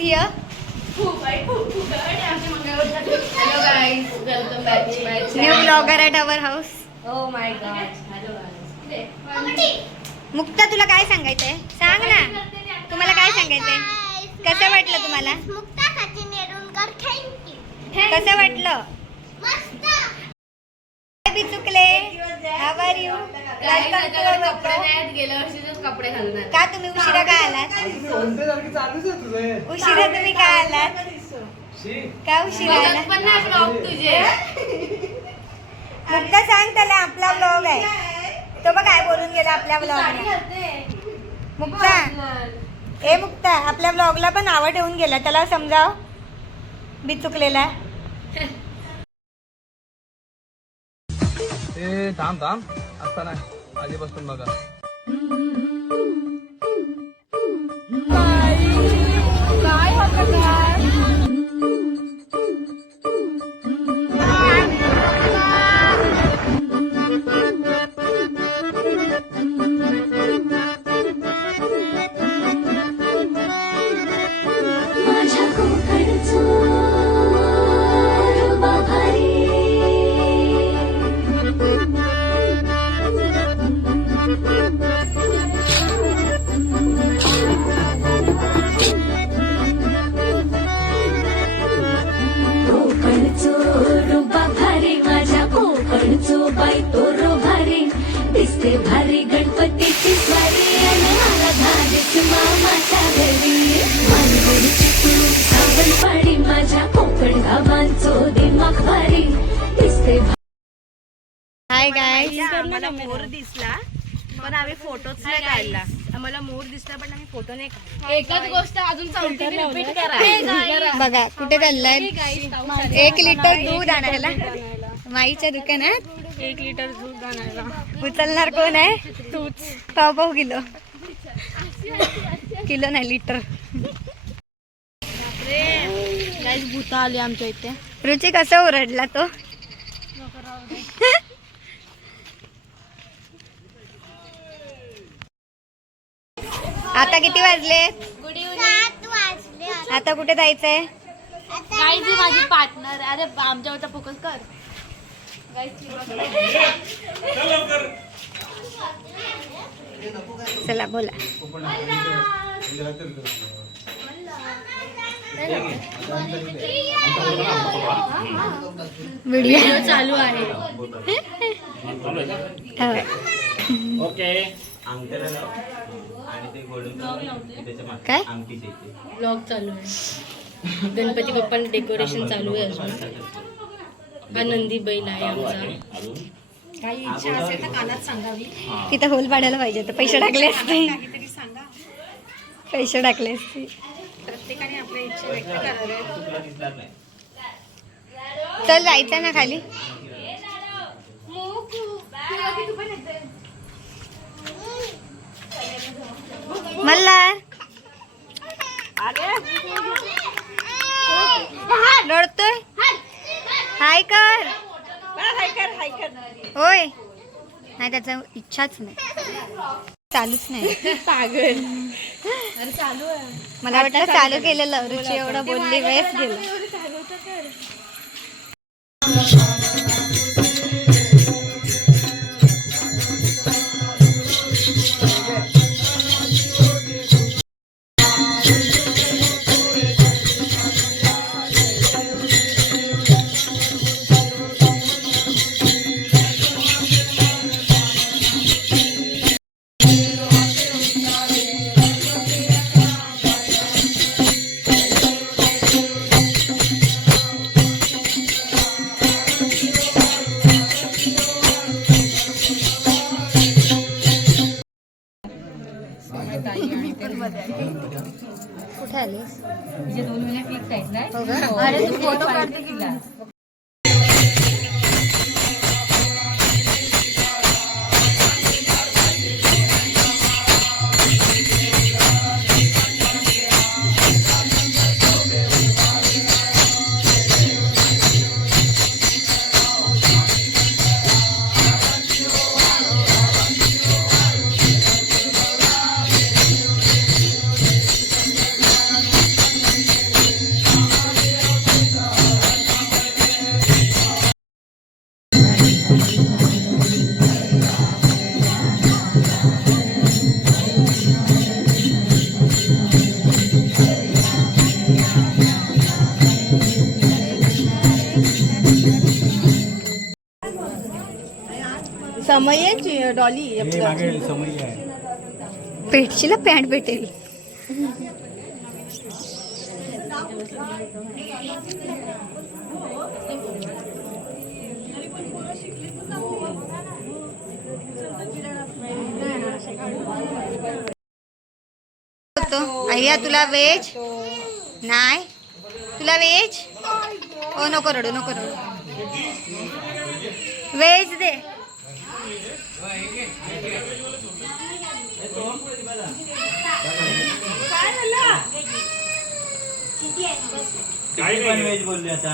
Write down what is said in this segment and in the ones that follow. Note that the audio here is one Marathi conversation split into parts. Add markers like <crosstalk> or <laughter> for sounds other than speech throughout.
Here hello guys welcome back to my new blogger at our house oh my god hello Mukta तुला काय सांगायचंय? सांग ना. तुम्हाला काय सांगायचंय? कसं वाटलं तुम्हाला? कसं वाटलं? यू कपडे गेल्या वर्षीचेच कपडे घालून आहेत. का तुम्ही उशिरा का आलात? उशिरा तुम्ही का आलात? शी. का उशिरा आलात? पण नाही ब्लॉग तुझे. मुक्ता सांग त्याला आपला ब्लॉग आहे. तो बघ काय बोलून गेला आपल्या ब्लॉग मुक्ता. ए मुक्ता आपल्या ब्लॉगला पण नावं ठेवून गेला. त्याला समजाव. बी चुकलेला ए थांब थांब. आता नाही. बसून बघा. काय? माझ्या दिसते भारी गणपतीची स्वारी आणि मला धाडीच मामाच्या घरी. मानगुडीची तू सावण पाडी माझ्या कोकण गावांचो दिमाग भारी. दिसते हाय गाय आम्हाला मोर दिसला पण आम्ही फोटोच नाही काढला. आम्हाला मोर दिसला पण आम्ही फोटो नाही काढला. एकच गोष्ट अजून चौथी रिपीट करा. बघा कुठे चाललाय? एक लिटर दूध आणायला. माईच्या दुकानात. एक लिटर दूध आणायला. उचलणार कोण आहे? तूच. पाव पाव किलो. किलो नाही लिटर. भूता आली आमच्या इथे. रुची कसं ओरडला तो? आता किती वाजले? आता कुठे जायचंय? माझी पार्टनर अरे आमच्यावरचा फोकस कर. चला बोला. व्हिडिओ चालू आहे. होय. ओके. काय. ब्लॉग चालू आहे. गणपती बाप्पांचं डेकोरेशन चालू आहे अजून. हा नंदी बैल आहे आमचा. काही इच्छा असेल तर कानात सांगावी. तिथं होल पाडायला पाहिजे तर पैसे टाकले असते पैसे टाकले असते प्रत्येकाने आपल्या इच्छा व्यक्त कराव्या चल जायचं ना खाली. मल्हार. रडतोय? हाय कर. होय नाही त्याचा इच्छाच नाही. चालूच नाही. पागल. अरे चालू आहे. मला वाटलं चालू केलेलं. रुची एवढं बोलली वेळेस गेलं. अरे तू फोटो काढते तिला समयची डॉली? पेटशील पॅन्ट पेटेल अय्या तुला वेज? नाही. तुला वेज? हो नको रडू नको रडू. वेज दे. किती पण व्हेज बोलली आता.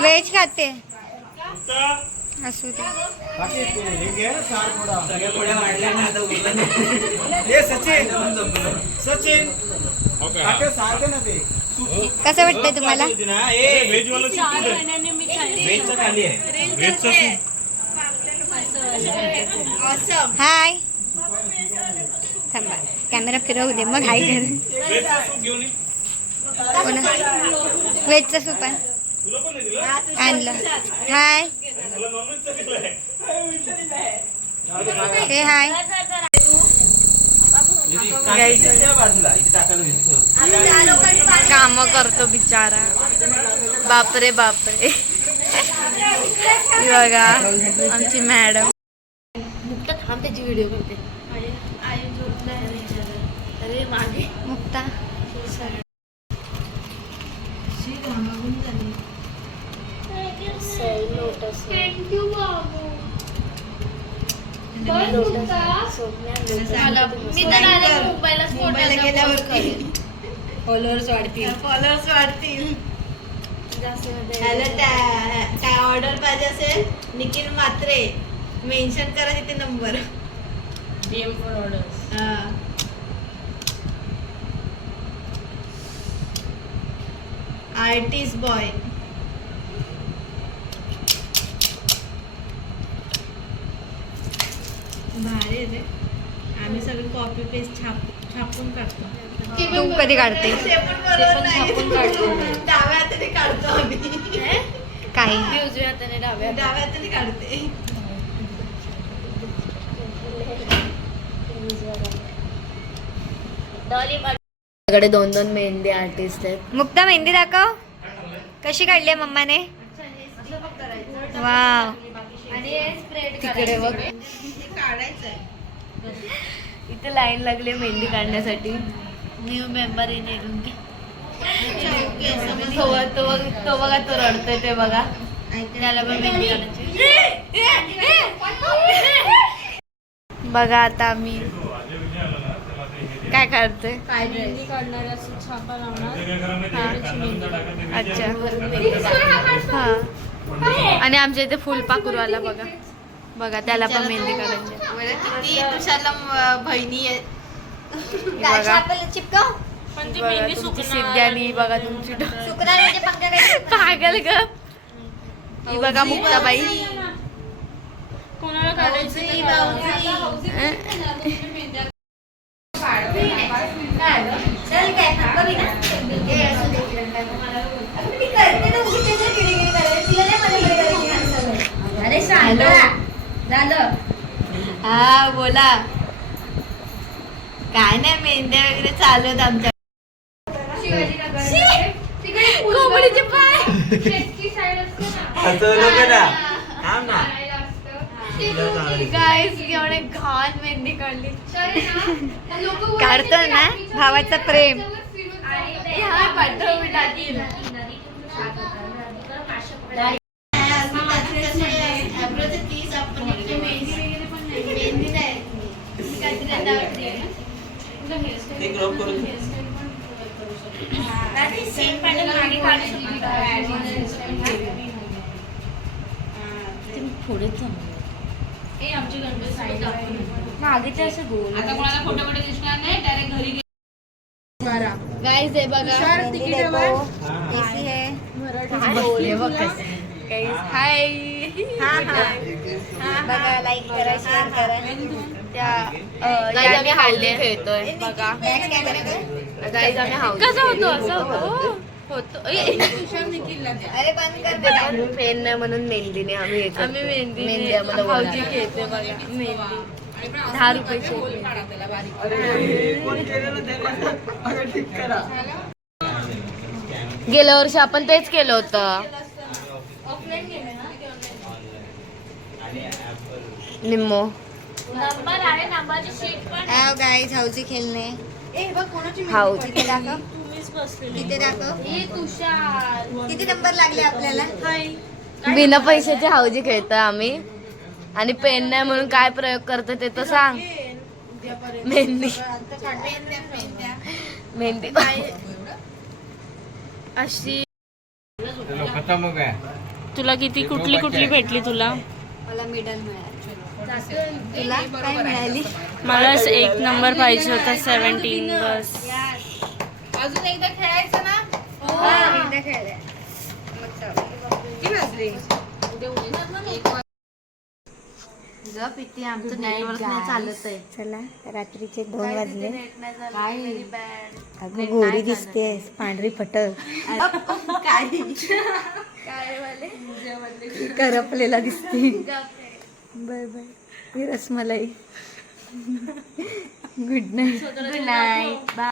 वेज खाते. असू दे. सगळ्या पुढे. वाढल्या ना आता उरलं नाही. सचिन. सचिन. सारखं ना ते. कसं वाटतंय तुम्हाला? ए, व्हेजचं खाली आहे. हाय थांबा कॅमेरा फिरवू दे मग हाय कर वेजचं सूप आहे आणलं हाय हे? काम करतो बिचारा। बापरे बापरे बघा आमची मॅडम। त्याची व्हिडिओ करते अरे मागे. मुक्ता. मी तर direct मुंबईलाच मुंबईला गेल्यावरती. फॉलोअर्स वाढतील. फॉलोअर्स वाढतील. <laughs> हॅलो काय ऑर्डर पाहिजे असेल निखिल मात्रे मेन्शन करा तिथे number DM for orders artist boy भारी रे. आम्ही सगळे कॉपी पेस्ट छाप छापून काढतो. तू कधी काढते? डाव्या हाताने काढतो आम्ही. काही उजव्या हाताने डाव्या डाव्या हाताने काढते. कडे दोन दोन मेहंदी आर्टिस्ट आहेत मुक्ता मेहंदी दाखव कशी काढली आहे मम्माने वाव तिकडे बघ इथे लाईन लागली मेहंदी काढण्यासाठी न्यू मेंबर इन तो बघ- तो बघ- तो बघा तो रडतोय ते बघा त्याला पण मेहंदी काढायची बघा आता आम्ही. काय करतोय अच्छा. हा. आणि आमच्या इथे फुलपाखरूवाला बघा. बघा त्याला पण मेहंदी काढायची. तुषारला बहिणी बघा. बघा तुमची बघा म्हणजे काय पागल ग. बघा मुक्ताबाई. नाही. मला हे हा बोला. काय नाही मेहंद्या वगैरे चालू आहेत आमच्या. कोंबडीचे पाय. थांब ना. गाईस एवढे घाण मेहंदी काढली. काढतो ना? भावाचा प्रेम. हा पाठव मी टाकीन ते क्रॉप करून मागेचे असे गोल आता कोणाला फोटो फोटो दिसणार नाही डायरेक्ट घरी गाईज हे बघा. है बसले बघ. हाय हा हा बघा. लाईक करा शेअर करा. त्या आम्ही हल्ले खेळतोय. बघा. कसं होतो? असं होतो? होतो? अरे बंद कर पेन नाही म्हणून मेहंदीने आम्ही करतो. आम्ही मेहंदी मेहंदी आम्हाला भाऊजी. खेळते बघा मेहंदी. दहा मेहंदी. गेल्या वर्षी आपण तेच केलं होतं. निम्मो. हाव गाईज हाऊची तिथे दाखव. किती नंबर लागले आपल्याला? बिना पैशाचे हाऊजी खेळतोय आम्ही. आणि पेन नाही म्हणून काय प्रयोग करतो ते तर सांग. मेहंदी. मेहंदी. अशी. खतम हो गया तुला किती कुठली कुठली भेटली तुला? मला मिडल मिळाली. तुला काय मिळाली? मला एक नंबर पाहिजे होता सेवन्टीन बस. अजून एकदा खेळायचं ना? हा, एकदा खेळले. आमचं नेटवर्क नाही चालत आहे. चला रात्रीचे दोन वाजले. अगं गोरी दिसते पांढरी फटक. करपलेला दिसते. Bye bye. ही rasmalai. Good night good night bye